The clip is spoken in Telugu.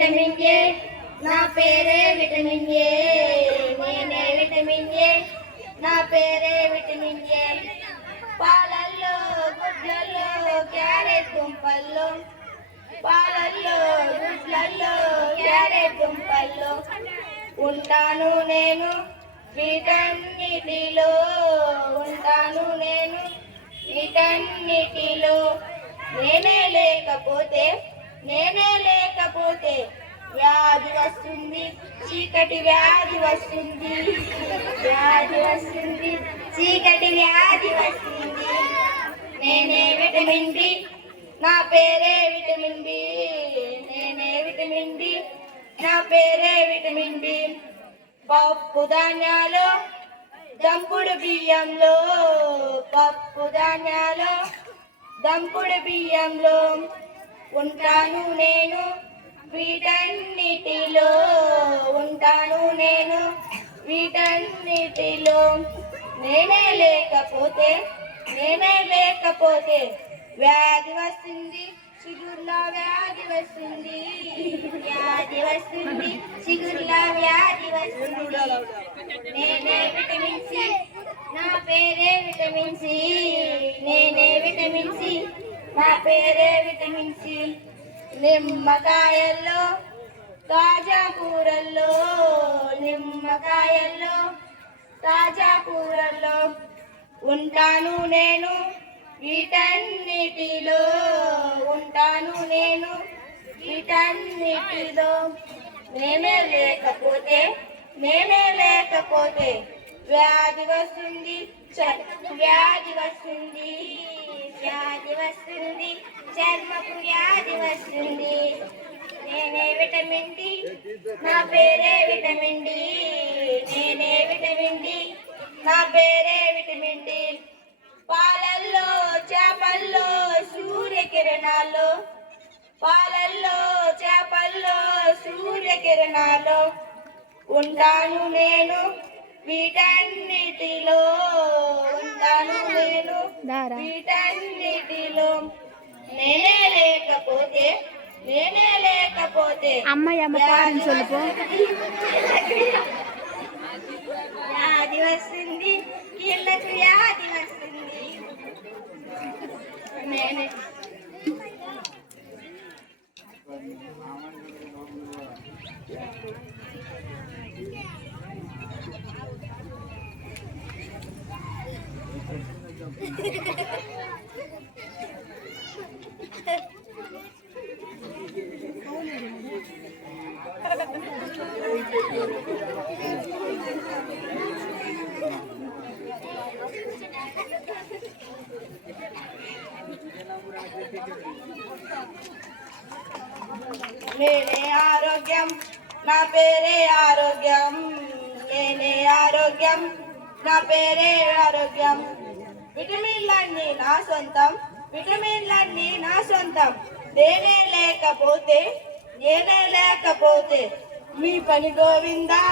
విటమిన్ ఏ నా పేరే విటమిన్ ఏ నేనే విటమిన్ ఏ నా పేరే విటమిన్ ఏ పాలల్లో గుడ్లల్లో క్యారెట్ దుంపల్లో పాలల్లో గుడ్లల్లో క్యారెట్ దుంపల్లో ఉంటాను నేను వీటన్నిటిలో ఉంటాను నేను వీటన్నిటిలో నేనే లేకపోతే వ్యాధి వస్తుంది చీకటి వ్యాధి వస్తుంది చీకటి వ్యాధి వస్తుంది నేనే విటమిన్ బి నా పేరే విటమిన్ బి నేనే విటమిన్ బి నా పేరే విటమిన్ బి పప్పు ధాన్యాలు దంపుడు బియ్యంలో పప్పు ధాన్యాలు దంపుడు బియ్యంలో ఉంటాను నేను వీటన్నిటిలో ఉంటాను నేను వీటన్నిటిలో నేనే లేకపోతే వ్యాధి వస్తుంది చిగుర్లా వ్యాధి వస్తుంది చిగుర్లా వ్యాధి వస్తుంది నేనే విటమిన్ సి నా పేరే విటమిన్ సి నేనే విటమిన్ సి నా పేరే విటమిన్ సి నిమ్మకాయల్లో తాజా కూరల్లో నిమ్మకాయల్లో తాజా కూరల్లో ఉంటాను నేను వీటన్నిటిలో ఉంటాను నేను వీటన్నిటిలో నేనే లేకపోతే వ్యాధి వస్తుంది వ్యాధి వస్తుంది చర్మపు వ్యాధి వస్తుంది నేనే విటమిన్ డి నా పేరే విటమిన్ డి నేనే విటమిన్ డి నా పేరే విటమిన్ డి పాలల్లో చేపల్లో సూర్యకిరణాల్లో పాలల్లో చేపల్లో సూర్యకిరణాల్లో ఉంటాను నేను వీటన్నిటిలో ఉంటాను నేను వీటన్నిటిలో నేనే లేకపోతే వ్యాధి వస్తుంది కీళ్ళకు వ్యాధి వస్తుంది నేనే నేనే ఆరోగ్యం నా పేరే ఆరోగ్యం నేనే ఆరోగ్యం నా పేరే ఆరోగ్యం విటమిన్లన్నీ నా సొంతం నేనే లేకపోతే మీ పని గోవిందా